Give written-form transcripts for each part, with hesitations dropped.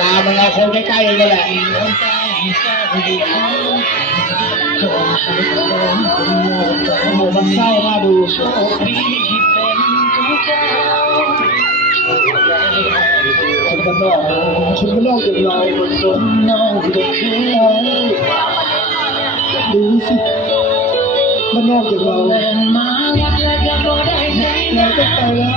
ลามันเอาคนใกล้ๆนี่แหละโอ้มันเศร้าน่าดูคนบ้านนอกคนบ้านนอกอย่างเราคนน้องก็เคยดูสิบ้านนอกอย่างเราเราก็ไปแล้ว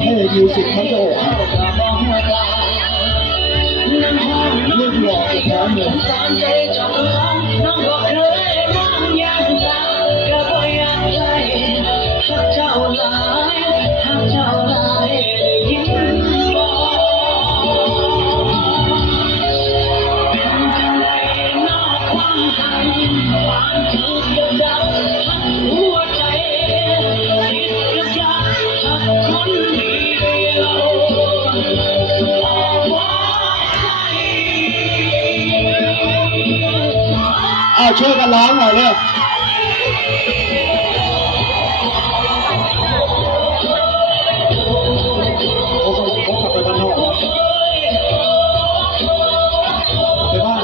ให้มิวสิกมันจะออกเรื่องหลอกแท้เนี่ยช่วยกันร้องหน่อยเลยเขากลับไปบ้านนอกไปบ้าน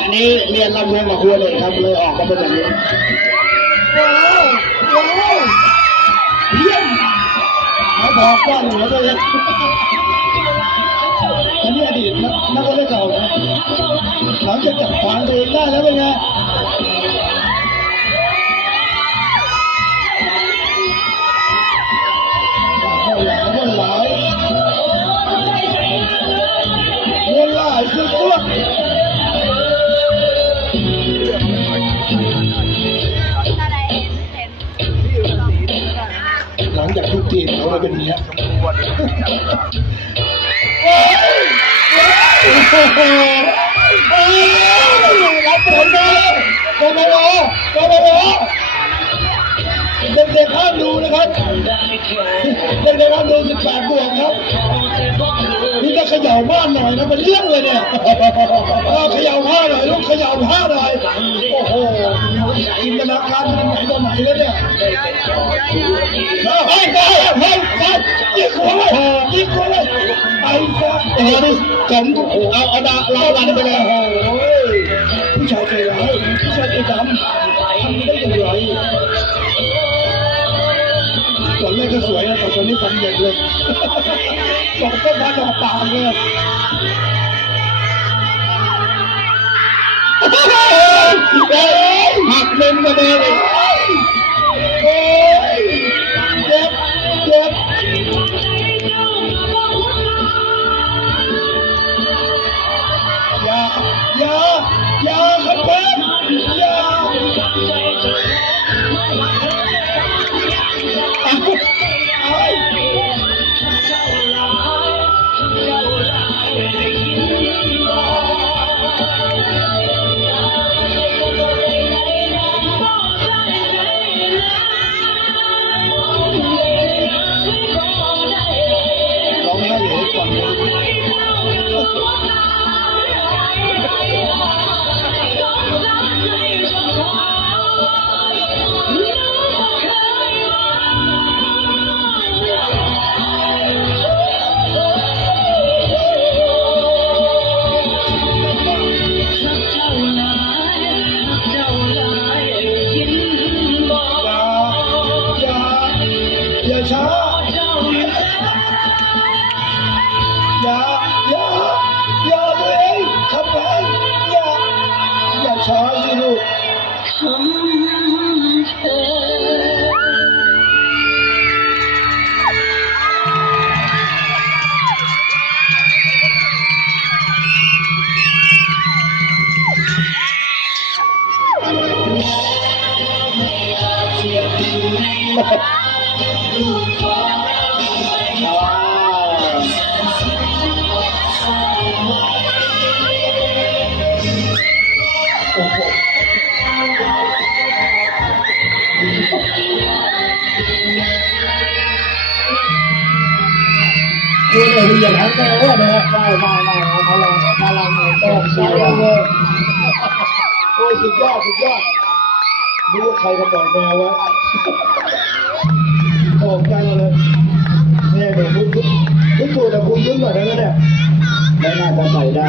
อันนี้เรียนรำวงกับครัวเลยครับเลยออกมาเป็นแบบนี้ว้าวว้าวเยี่ยมเขาบอกว่าหนูตัวเองอันนี้อดีตนักวอลเลย์เก่านะหลังจากจับขวางตัวเองได้แล้วเป็นไงเงินหลายสุดๆหลังจากทุกทีมเขาเลยเป็นเนี้ยรับผลเลยโกโบโลเด็กๆห้ามดูนะครับเด็กๆห้ามดู18 บวกครับนี่จะเขย่าบ้านหน่อยนะเป็นเรื่องเลยเนี่ยเขย่าผ้าหน่อยลูกเขย่าผ้าหน่อยโอ้โหจินตนาการมันไหนต่อไหนแล้วเนี่ยเฮ้ยยิงหัวเลยไปซะโอ้โหนี่ผมเอาดาเราลันไปเลยโอ้ยผู้ชายใจร้ายผู้ชายใจดำทำได้อย่างไรตอนแรกก็สวยนะแต่ตอนนี้ผมเด็กเลยบอกก็มาดอกปากเลยหักเล่นมาเลยโอ้ยเจ็บอย่าครับเพื่อนอย่าช้าอย่าตัวเองทำไปอย่าช้าสิลูกคืออย่างนั้นก็ว่านะไม่พลังต้องใช้เลยโอ้สุดยอด นี่ว่าใครก็ปล่อยแมวไว้ออกใจมาเลยเนี่ยเดี๋ยวคุณสูดแต่คุณยุ่งหน่อยได้ไหมเนี่ยไม่น่าจะใส่ได้